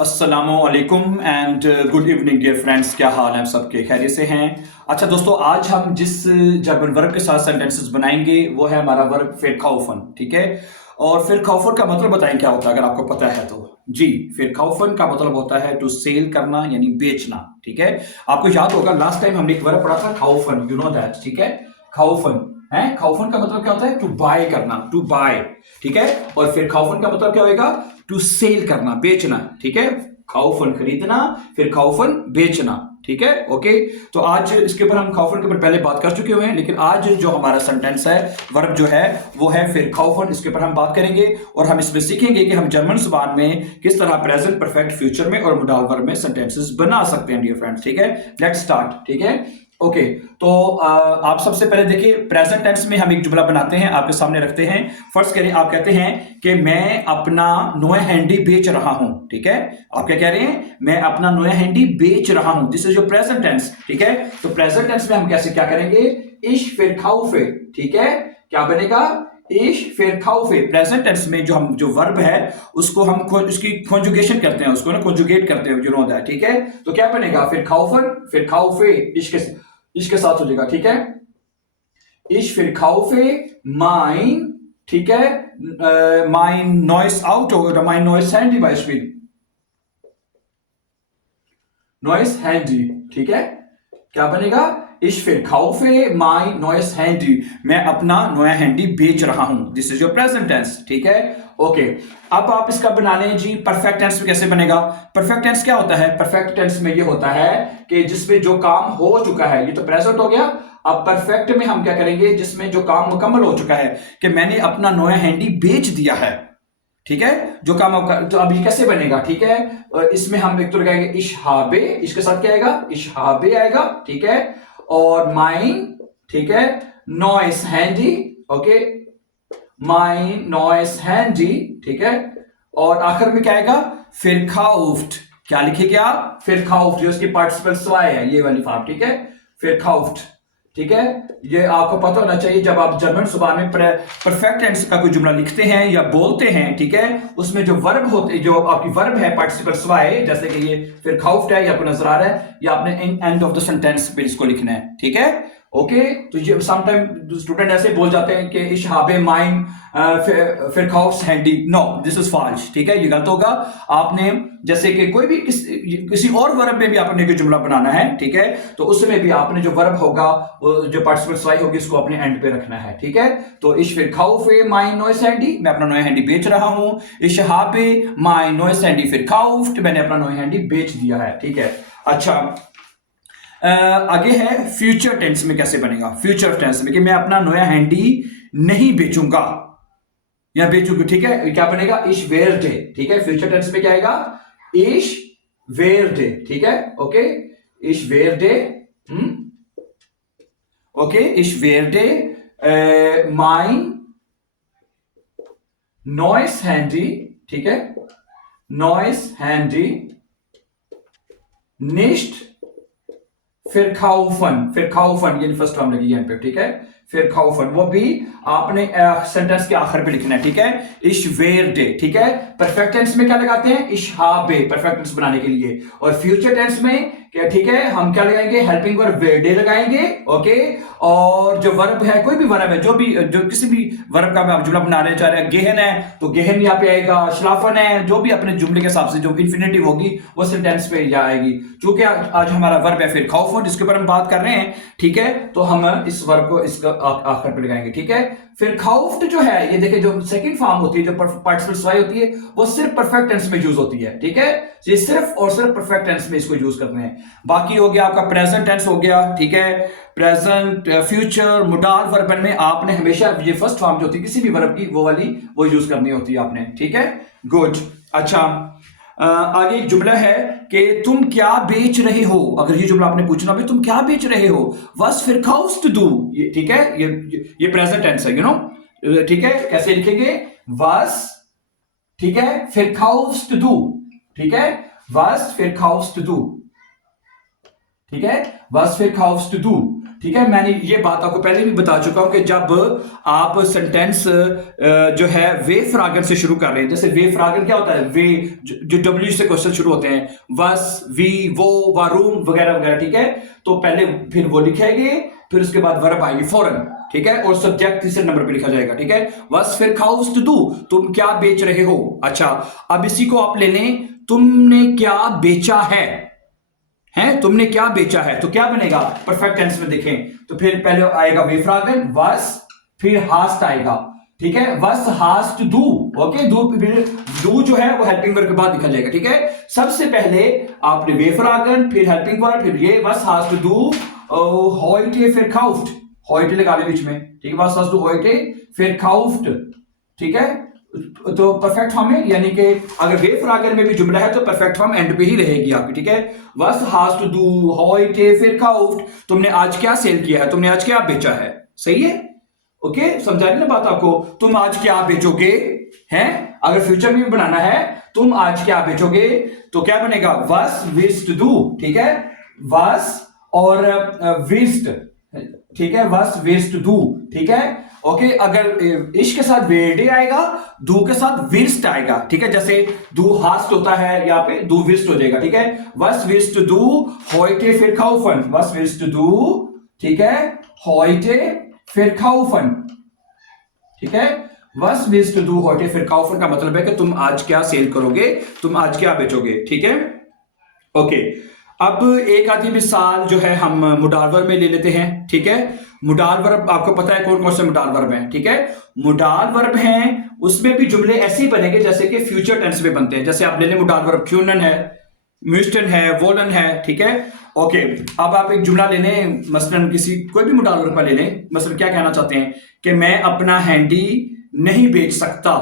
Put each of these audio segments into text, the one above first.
अस्सलामुअलैकुम and good evening dear friends. क्या हाल है? सबके खैरियत से हैं? अच्छा दोस्तों, आज हम जिस जर्मन वर्ब के साथ सेंटेंसेस बनाएंगे वो है हमारा वर्ब फिरकाउफन। ठीक है, और फिरकाउफन का मतलब बताएं क्या होता है अगर आपको पता है तो। जी, फिरकाउफन का मतलब होता है टू सेल करना यानी बेचना। ठीक है, आपको याद होगा लास्ट टाइम हमने एक वर्ब पढ़ा था खाउफन, यू नो दैट। ठीक है, खाउफन है। खाउफन का मतलब क्या होता है? टू बाय करना, टू बाय। ठीक है, और फिर खाउफन का मतलब क्या होगा? टू सेल करना, बेचना। ठीक है, खाउफन खरीदना, फिर खाउफन बेचना। ठीक है, ओके। तो आज इसके ऊपर हम खाउफन के ऊपर पहले बात कर चुके हुए हैं, लेकिन आज जो हमारा सेंटेंस है, वर्ब जो है वो है फिर खाउफन। इसके ऊपर हम बात करेंगे और हम इसमें सीखेंगे कि हम जर्मन जुबान में किस तरह प्रेजेंट परफेक्ट फ्यूचर में और मोडाल वर्ब में सेंटेंसेस बना सकते हैं डियर फ्रेंड्स। ठीक है, लेट्स स्टार्ट। ठीक है, ओके। तो आप सबसे पहले देखिए, प्रेजेंट टेंस में हम एक जुमला बनाते हैं, आपके सामने रखते हैं। फर्स्ट करिए, आप कहते हैं कि मैं अपना नोया हैंडी बेच रहा हूं। ठीक है, आप क्या कह रहे हैं? मैं अपना नोया हैंडी बेच रहा हूं। This is your present tense. ठीक है, तो प्रेजेंट टेंस में हम कैसे क्या करेंगे? इश फिर खाउफे। ठीक है, क्या बनेगा? इश फिर खाउफे। प्रेजेंट टेंस में जो वर्ब है उसको हम उसकी कॉन्जुगेशन करते हैं, उसको ना कॉन्जुगेट करते हैं, यू नो दैट। ठीक है, तो क्या बनेगा? फिर खाउफन फिर खाउफे, इश के साथ हो जाएगा। ठीक है, इश फिर खाउफे माइन। ठीक है, माइन नॉइस आउट होगा, माइन नॉइस हैंडी बाइस्पिल, नॉइस हैंडी। ठीक है, क्या बनेगा? इश फिर खाउफे माई नॉइस हैंडी, मैं अपना नया हैंडी बेच रहा हूं। This is your present tense. ठीक है, ओके। अब आप इसका बना लें जी परफेक्ट टेंस में। कैसे बनेगा? परफेक्ट टेंस क्या होता है? परफेक्ट टेंस में ये होता है कि जिसमें जो काम हो चुका है, ये तो प्रेजेंट हो गया। अब परफेक्ट में हम क्या करेंगे? जिसमें जो काम मुकम्मल हो चुका है, कि मैंने अपना नया हैंडी बेच दिया है। ठीक है, जो काम तो अब ये कैसे बनेगा? ठीक है, इसमें हम एक तो लगाएंगे इशहाबे, इसके साथ क्या आएगा? इशहाबे आएगा। ठीक है, और माइन। ठीक है, नॉइस हैंडी। ओके, माइन नॉइस हैंडी। ठीक है, और आखिर में क्या आएगा? फिरखाउफ्ट। क्या लिखेंगे आप? फिरखाउफ्ट, जो इसकी पार्टिसिपल स्वाय है, ये वाली फॉर्म। ठीक है, फिरखाउफ्ट। ठीक है, ये आपको पता होना चाहिए जब आप जर्मन जुबान में परफेक्ट टेंस का कोई जुमला लिखते हैं या बोलते हैं। ठीक है, उसमें जो वर्ब होते, जो आपकी वर्ब है पार्टिसिपल स्वाय, जैसे कि ये फिर खाउफ्ट है, ये आपको नजर आ रहा है, ये आपने in end of the sentence पे इसको लिखना है। ठीक है, ओके। तो ये समटाइम स्टूडेंट ऐसे बोल जाते हैं कि इशहाबे माइन फिर खाउफ्ट हैंडी। No, this is false. ठीक है, ये गलत होगा। आपने जैसे कि कोई भी किसी और वर्ब में भी आपने कोई जुमला बनाना है, ठीक है, तो उसमें भी आपने जो वर्ब होगा, जो पार्टिसिपल स्वाई होगी, उसको अपने एंड पे रखना है। ठीक है, तो इश फिर खाउफे माइन नॉइस हैंडी, मैं अपना नोया हैंडी बेच रहा हूं। इशहाबे माइन नॉइस हैंडी फिर खाउफ्ट, मैंने अपना नोया हैंडी बेच दिया है। ठीक है, अच्छा। आगे है फ्यूचर टेंस में कैसे बनेगा? फ्यूचर टेंस में कि मैं अपना नया हैंडी नहीं बेचूंगा या बेचूंगी। ठीक है, क्या बनेगा? इश वेयर डे। ठीक है, फ्यूचर टेंस में क्या आएगा? इश वेयर डे। ठीक है, ओके, इश वेयर डे। ओके, इश वेयर डे माइन नॉइस हैंडी। ठीक है, नॉइस हैंडी निश्ट फिर खाउफन। फिर खाउफन यानी फर्स्ट टर्म लगी यहां पे। ठीक है, फिर खाउफन, वो भी आपने सेंटेंस के आखिर पे लिखना है। ठीक है, इश वेयर डे। ठीक है, परफेक्ट टेंस में क्या लगाते हैं? इशहाबे, परफेक्ट टेंस बनाने के लिए। और फ्यूचर टेंस में क्या? ठीक है, हम क्या लगाएंगे? हेल्पिंग वर्ब वेयर डे लगाएंगे। ओके, और जो वर्ब है, कोई भी वर्ब है, जो किसी भी वर्ब का आप जुमला बना रहे, चाह रहे हैं गेहन है तो गेहन यहाँ पे आएगा, श्लाफन है, जो भी अपने जुमले के हिसाब से जो इन्फिनेटिव होगी वो सेंटेंस पे या आएगी। चूंकि आज हमारा वर्ब है फिर खाउफन, जिसके ऊपर हम बात कर रहे हैं। ठीक है, तो हम इस वर्ब को इसका आखिर पे लगाएंगे। ठीक है, फिर खाउफ्ट जो है, ये देखिए, जो सेकंड फॉर्म होती है, जो पार्टिसिपल स्वाई होती है, वो सिर्फ परफेक्ट टेंस में यूज होती है। ठीक है, ये सिर्फ और सिर्फ परफेक्ट टेंस में इसको यूज करते हैं। बाकी हो गया आपका प्रेजेंट टेंस हो गया। ठीक है, प्रेजेंट, फ्यूचर, मोडाल वर्ब में आपने हमेशा ये फर्स्ट फॉर्म जो होती है किसी भी वर्ब की, वो वाली वो यूज करनी होती है आपने। ठीक है, गुड। अच्छा, आगे एक जुमला है कि तुम क्या बेच रहे हो। अगर ये जुमला आपने पूछना भी, तुम क्या बेच रहे हो, वस फिर खाउस्ट डू। ये ठीक है, ये प्रेजेंट टेंस है, यू नो। ठीक है, कैसे लिखेंगे? वस, ठीक है, फिर खाउस्ट डू। ठीक है, वस फिर खाउस्ट डू। ठीक है, was verkaufst du, ठीक है। मैंने ये बात आपको पहले भी बता चुका हूं कि जब आप सेंटेंस जो है वे फ्रागन से शुरू कर रहे हैं, जैसे वे फ्रागन क्या होता है, वे जो डब्ल्यू से क्वेश्चन शुरू होते हैं, वस, वी, वो, वारूम वगैरह वगैरह, ठीक है। तो पहले फिर वो लिखेंगे, फिर उसके बाद वर्ब आएगी फौरन, ठीक है, और सब्जेक्ट तीसरे नंबर पे लिखा जाएगा, ठीक है। वस verkaufst du, तुम क्या बेच रहे हो। अच्छा, अब इसी को आप ले लें, तुमने क्या बेचा है, तुमने क्या बेचा है, तो क्या बनेगा परफेक्ट टेंस में देखें तो फिर पहले आएगा वे फ्रागन, वस, फिर हास्ट आएगा, ठीक है। वस हास्ट डू, ओके, डू जो है वो हेल्पिंग वर्ब के बाद लिखा जाएगा, ठीक है। सबसे पहले आपने वे फ्रागन, फिर हेल्पिंग वर्ब, फिर ये वस hast do heute verkauft, heute लगा ले बीच में, ठीक है। वस हास्ट डू heute verkauft, ठीक है। तो परफेक्ट फॉर्म है, यानी कि अगर वे फ्रागन में भी जुमला है तो परफेक्ट फॉर्म एंड पे ही रहेगी आपकी, ठीक है। वस हास्ट डू heute verkauft, तुमने आज क्या सेल किया है, तुमने आज क्या बेचा है, सही है, ओके। समझा रही ना बात आपको, तुम आज क्या बेचोगे, हैं, अगर फ्यूचर में भी बनाना है, तुम आज क्या बेचोगे, तो क्या बनेगा वस विस्ट डू, ठीक है। वस और विस्ट, ठीक है, वस विस्ट डू, ठीक है, ओके। अगर इश के साथ वेडे आएगा, दू के साथ विस्ट आएगा, ठीक है, जैसे दू हास्ट होता है, यहाँ पे दू विस्ट हो जाएगा, ठीक है। वस विस्ट डू heute verkaufen, वस विस्ट डू, ठीक है, heute verkaufen, ठीक है। वस विस्ट डू heute verkaufen का मतलब है कि तुम आज क्या सेल करोगे, तुम आज क्या बेचोगे, ठीक है, ओके। अब एक आधी मिसाल जो है हम मुडाल वर्ब में ले लेते हैं, ठीक है। मुडाल वर्ब आपको पता है कौन कौन से मुडाल वर्ब हैं, ठीक है। मुडाल वर्ब हैं, उसमें भी जुमले ऐसे ही बनेंगे जैसे कि फ्यूचर टेंस में बनते हैं। जैसे आप ले लें मुडाल वर्ब क्यूनन है, म्यूस्टन है, वोलन है, ठीक है, ओके। अब आप एक जुमला ले लें, मसलन किसी कोई भी मुडाल वर्ब का ले लें, मसलन क्या कहना चाहते हैं कि मैं अपना हैंडी नहीं बेच सकता,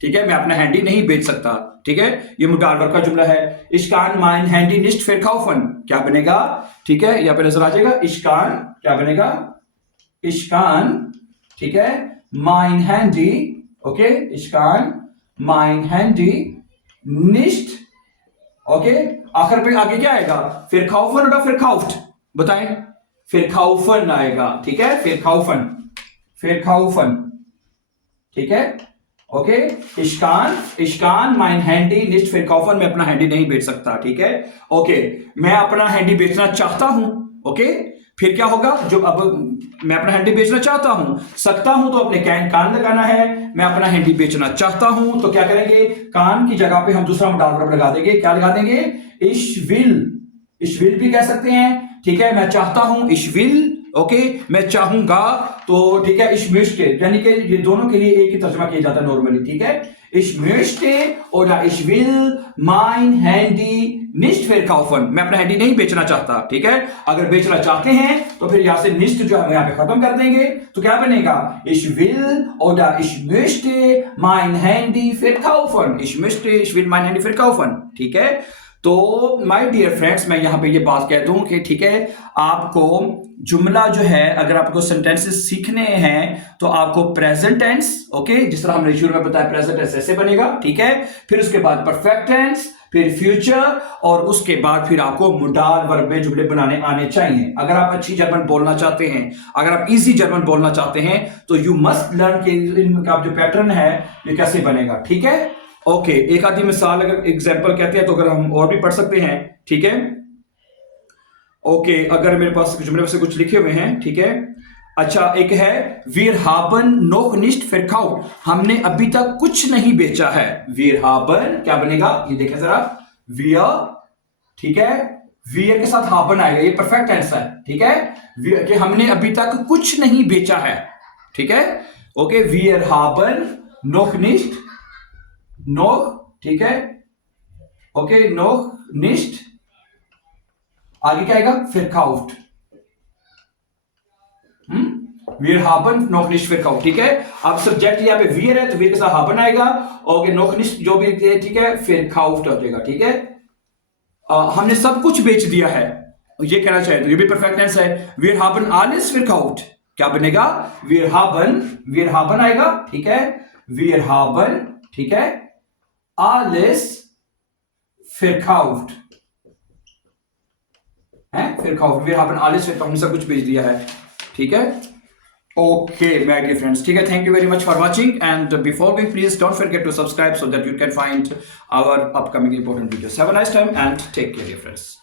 ठीक है, मैं अपना हैंडी नहीं बेच सकता, ठीक है, ये मुडाल वर्ब का जुमला है। इश्कान माइन हैंडी निस्ट verkaufen, क्या बनेगा, ठीक है, यहां पे नजर आ जाएगा, इश्कान क्या बनेगा, इश्कान, ठीक है, माइन हैंडी, ओके, इश्कान माइन हैंडी निस्ट, ओके। आखिर पे आगे क्या आएगा, verkaufen और verkauft, बताएं, verkaufen आएगा, ठीक है, verkaufen, verkaufen, ठीक है, ओके। इश्कान माइन हैंडी निस्ट verkaufen, मैं अपना हैंडी नहीं बेच सकता, ठीक है, ओके। मैं अपना हैंडी बेचना चाहता हूं, ओके, फिर क्या होगा, जो अब मैं अपना हैंडी बेचना चाहता हूं, सकता हूं तो अपने कान लगाना है, मैं अपना हैंडी बेचना चाहता हूं तो क्या करेंगे, कान की जगह पे हम दूसरा मुडाल वर्ब लगा देंगे, क्या लगा देंगे, इश विल भी कह सकते हैं, ठीक है, मैं चाहता हूं, इश विल, ओके, मैं चाहूंगा, तो ठीक है, इश möchte, यानी कि ये दोनों के लिए एक ही तर्जुमा किया जाता है नॉर्मली, ठीक है। इश möchte oder ich will mein Handy nicht verkaufen, मैं अपना हैंडी नहीं बेचना चाहता, ठीक है। अगर बेचना चाहते हैं तो फिर यहां से निस्ट जो है यहां पे खत्म कर देंगे, तो क्या बनेगा, ich will oder ich möchte mein Handy verkaufen, ich will mein Handy verkaufen, ठीक है। तो माय डियर फ्रेंड्स, मैं यहां पे ये बात कह दूं कि ठीक है, आपको जुमला जो है, अगर आपको सेंटेंसेस सीखने हैं तो आपको प्रेजेंट टेंस, ओके, जिस तरह हमने शुरू में बताया प्रेजेंट टेंस ऐसे बनेगा, ठीक है, फिर उसके बाद परफेक्ट टेंस, फिर फ्यूचर, और उसके बाद फिर आपको मुडाल वर्ब में जुमले बनाने आने चाहिए। अगर आप अच्छी जर्मन बोलना चाहते हैं, अगर आप इजी जर्मन बोलना चाहते हैं, तो यू मस्ट लर्न कि इनका जो पैटर्न है ये कैसे बनेगा, ठीक है, ओके। एक आधी मिसाल अगर एग्जांपल कहते हैं तो अगर हम और भी पढ़ सकते हैं, ठीक है, ओके। अगर मेरे पास जुमले से कुछ लिखे हुए हैं, ठीक है, अच्छा, एक है wir haben noch nicht verkauft, हमने अभी तक कुछ नहीं बेचा है, wir haben क्या बनेगा, ये देखें जरा, wir, ठीक है, wir के साथ haben आएगा, ये परफेक्ट टेंस है, ठीक है, कि हमने अभी तक कुछ नहीं बेचा है, ठीक है, okay. wir haben noch nicht, noch, ठीक है, ओके, noch nicht, आगे क्या आएगा, verkauft, wir haben noch nicht verkauft, ठीक है। अब सब्जेक्ट यहाँ पे wir है तो wir के साथ haben आएगा, ओके, noch nicht जो भी है, ठीक है, verkauft हो जाएगा, ठीक है। हमने सब कुछ बेच दिया है, ये कहना चाहिए, तो ये भी परफेक्ट टेंस है। wir haben alles verkauft, क्या बनेगा, wir haben आएगा, ठीक है, wir haben, ठीक है, alles verkauft है, verkaufen, wir haben alles verkaufen, सब कुछ बेच दिया है, ठीक है. Okay, my dear friends, ठीक है. Thank you very much for watching, and before going, please don't forget to subscribe so that you can find our upcoming important videos. Have a nice time and take care, dear friends.